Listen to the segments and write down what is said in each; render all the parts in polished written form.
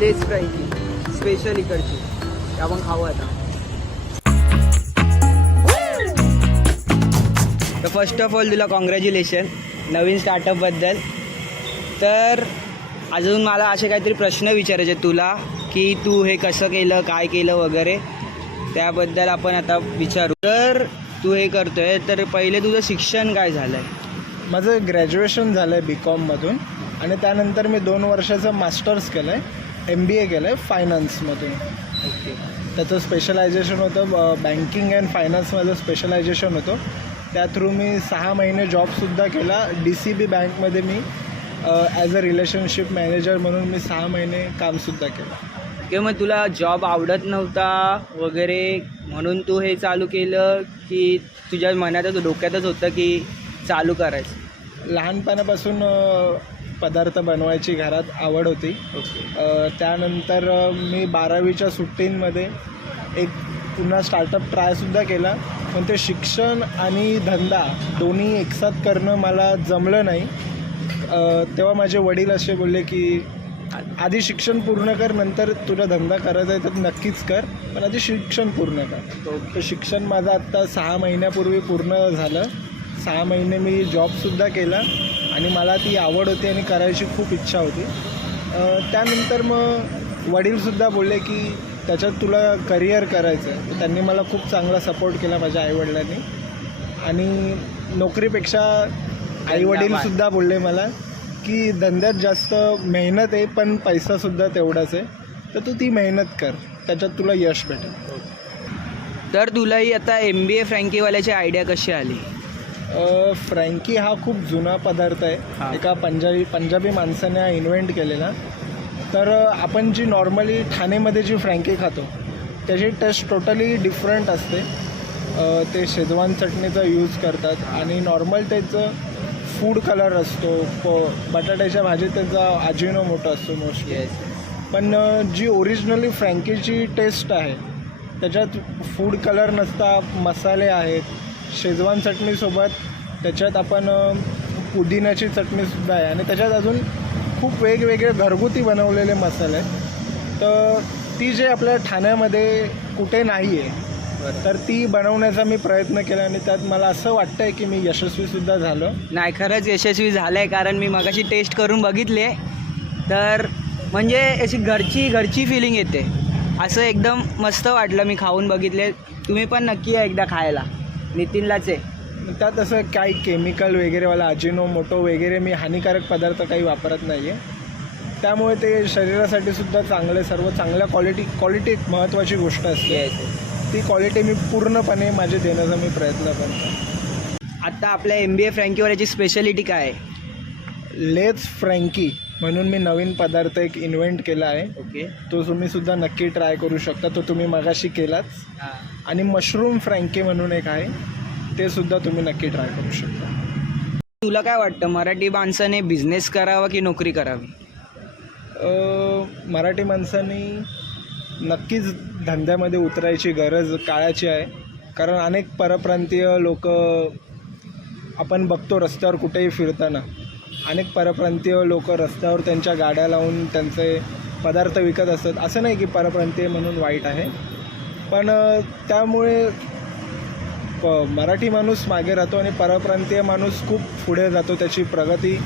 लेस फ्रायची special इकडची, ते आपण खाऊ आता. तर फर्स्ट ऑफ ऑल तुला कॉंग्रॅच्युलेशन नवीन स्टार्टअपबद्दल. तर अजून मला असे काहीतरी प्रश्न विचारायचे तुला की तू हे कसं केलं, काय केलं वगैरे, त्याबद्दल आपण आता विचारू. तर तू हे करतोय तर पहिले तुझं शिक्षण काय झालं आहे? माझं ग्रॅज्युएशन झालं आहे BCOMमधून आणि त्यानंतर मी 2 वर्षाचं मास्टर्स केलं आहे, MBA केलं आहे फायनान्समधून. ओके. त्याचं स्पेशलायझेशन होतं बँकिंग अँड फायनान्स. माझं स्पेशलायझेशन होतं. त्या थ्रू मी 6 महिने जॉबसुद्धा केला. DCB बँकमध्ये मी ॲज अ रिलेशनशिप मॅनेजर म्हणून मी 6 महिने कामसुद्धा केलं. किंवा मग तुला जॉब आवडत नव्हता वगैरे म्हणून तू हे चालू केलं की तुझ्या मनातच डोक्यातच होतं की चालू करायचं? लहानपणापासून पदार्थ बनवायची घरात आवड होती. त्यानंतर मी 12वीच्या सुट्टींमध्ये एक पुन्हा स्टार्टअप ट्रायसुद्धा केला, पण ते शिक्षण आणि धंदा दोन्ही एकसाथ करणं मला जमलं नाही. तेव्हा माझे वडील असे बोलले की आधी शिक्षण पूर्ण कर, नंतर तुला धंदा करायचा आहे तर नक्कीच कर, पण आधी शिक्षण पूर्ण कर. तर शिक्षण माझं आत्ता 6 महिन्यापूर्वी पूर्ण झालं. 6 महिने मी जॉबसुद्धा केला आणि मला ती आवड होती आणि करायची खूप इच्छा होती. त्यानंतर मग वडीलसुद्धा बोलले की त्याच्यात तुला करिअर करायचं आहे. त्यांनी मला खूप चांगला सपोर्ट केला माझ्या आईवडिलांनी. आणि नोकरीपेक्षा आईवडीलसुद्धा बोलले मला की धंद्यात जास्त मेहनत आहे पण पैसासुद्धा तेवढाच आहे, तर तू ती मेहनत कर, त्याच्यात तुला यश भेटेल. तर तुलाही आता MBA फ्रँकीवाल्याची आयडिया कशी आली? फ्रँकी हा खूप जुना पदार्थ आहे. एका पंजाबी माणसाने हा इन्व्हेंट केलेला. तर आपण जी नॉर्मली ठाणेमध्ये जी फ्रँकी खातो त्याची टेस्ट टोटली डिफरंट असते. ते शेजवान चटणीचा यूज करतात आणि नॉर्मल त्याचं फूड कलर असतो. बटाट्याच्या भाजीत त्याचा अजिनोमोटो असतो मोस्टली. पण जी ओरिजिनली फ्रँकीची टेस्ट आहे त्याच्यात फूड कलर नसता, मसाले आहेत. शेजवान चटणीसोबत त्याच्यात आपण पुदिन्याची चटणीसुद्धा आहे आणि त्याच्यात अजून खूप वेगवेगळे घरगुती बनवलेले मसाले आहेत. तर ती जे आपल्या ठाण्यामध्ये कुठे नाही आहे, तर ती बनवण्याचा मी प्रयत्न केला आणि त्यात मला असं वाटतं आहे की मी यशस्वीसुद्धा झालो. नाही, खरंच यशस्वी झालं आहे, कारण मी मगाशी टेस्ट करून बघितले तर म्हणजे अशी घरची फिलिंग येते. असं एकदम मस्त वाटलं. मी खाऊन बघितले, तुम्ही पण नक्की या एकदा खायला. नितीनलाच आहे. त्यात असं काही केमिकल वगैरेवाला अजिनोमोटो वगैरे मी हानिकारक पदार्थ काही वापरत नाही आहे. त्यामुळे ते शरीरासाठी सुद्धा चांगले, सर्व चांगल्या क्वालिटी एक महत्त्वाची गोष्ट असते. ती क्वालिटी मी पूर्णपणे माझे देण्याचा मी प्रयत्न करतो. आता आपल्या MBA फ्रँकीवाल्याची स्पेशालिटी काय आहे? लेस फ्रँकी म्हणून मी नवीन पदार्थ एक इन्व्हेंट केला आहे. ओके. तो तुम्हीसुद्धा नक्की ट्राय करू शकता. तो तुम्ही मगाशी केलाच. आणि मशरूम फ्रँकी म्हणून एक आहे, ते सुद्धा तुम्ही नक्की ट्राय करू शकता. तुला काय वाटतं, मराठी माणसाने बिझनेस करावा की नोकरी करावी? मराठी माणसांनी नक्कीच धंद्यामध्ये उतरायची गरज काळाची आहे. कारण अनेक परप्रांतीय लोक आपण बघतो रस्त्यावर कुठेही फिरताना. अनेक परप्रांतीय लोक रस्त्यावर त्यांच्या गाड्या लावून त्यांचे पदार्थ विकत असतात. असं नाही की परप्रांतीय म्हणून वाईट आहे, पण त्यामुळे मराठी माणूस मागे राहतो आणि परप्रांतीय माणूस खूप पुढे जातो. त्याची प्रगती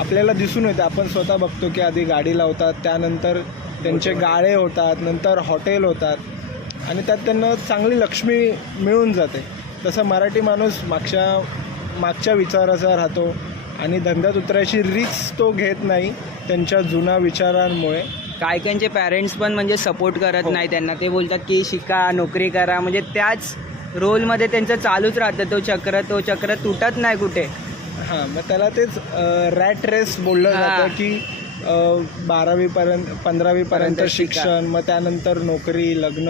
आपल्याला दिसून येते. आपण स्वतः बघतो की आधी गाडी लावतात, त्यानंतर त्यांचे गाळे होतात, नंतर हॉटेल होतात आणि त्यात त्यांना चांगली लक्ष्मी मिळून जाते. तसं मराठी माणूस मागच्या विचाराचा राहतो आणि धंद्यात उतरायची रिस्क तो घेत नाही त्यांच्या जुन्या विचारांमुळे. काहीकांचे पॅरेंट्स पण म्हणजे सपोर्ट करत नाही त्यांना. ते बोलतात की शिका, नोकरी करा, म्हणजे त्याच रोलमध्ये त्यांचं चालूच राहतं. तो चक्र तुटत नाही कुठे. हां, मग त्याला तेच रॅट रेस बोललं जातं की 12वीपर्यंत 15वीपर्यंत शिक्षण, मग त्यानंतर नोकरी, लग्न,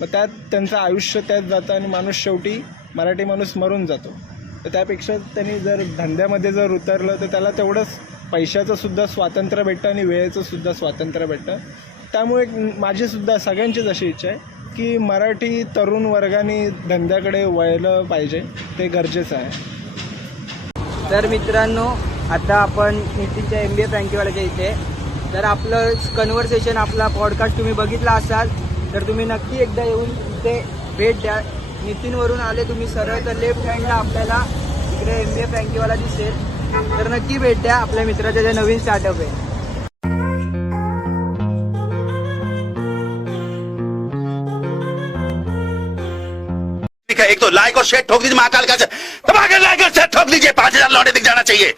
मग त्यात त्यांचं आयुष्य त्यात जातं आणि माणूस शेवटी मराठी माणूस मरून जातो. तर त्यापेक्षा त्यांनी जर धंद्यामध्ये जर उतरलं तर त्याला तेवढंच पैशाचंसुद्धा स्वातंत्र्य भेटतं आणि वेळेचंसुद्धा स्वातंत्र्य भेटतं. त्यामुळे माझीसुद्धा सगळ्यांचीच अशी इच्छा आहे की मराठी तरुण वर्गाने धंद्याकडे वळलं पाहिजे, ते गरजेचं आहे. तर मित्रांनो, आता आपण नितीनच्या MBA फ्रँकीवाल्याच्या इथे. जर आपलं कन्व्हर्सेशन आपला पॉडकास्ट तुम्ही बघितला असाल तर तुम्ही नक्की एकदा येऊन इथे भेट द्या. नितीनवरून आले तुम्ही सरळ तर लेफ्ट हँडला आपल्याला इकडे MBA फ्रँकीवाला दिसेल, तर नक्की भेट द्या. आपल्या मित्राचं जे नवीन स्टार्टअप आहे. एक तो लाइक और शेयर ठोक दीजिए, महाकाल का दबा के लाइक और शेयर ठोक दीजिए, 5000 लौटे दिख जाना चाहिए.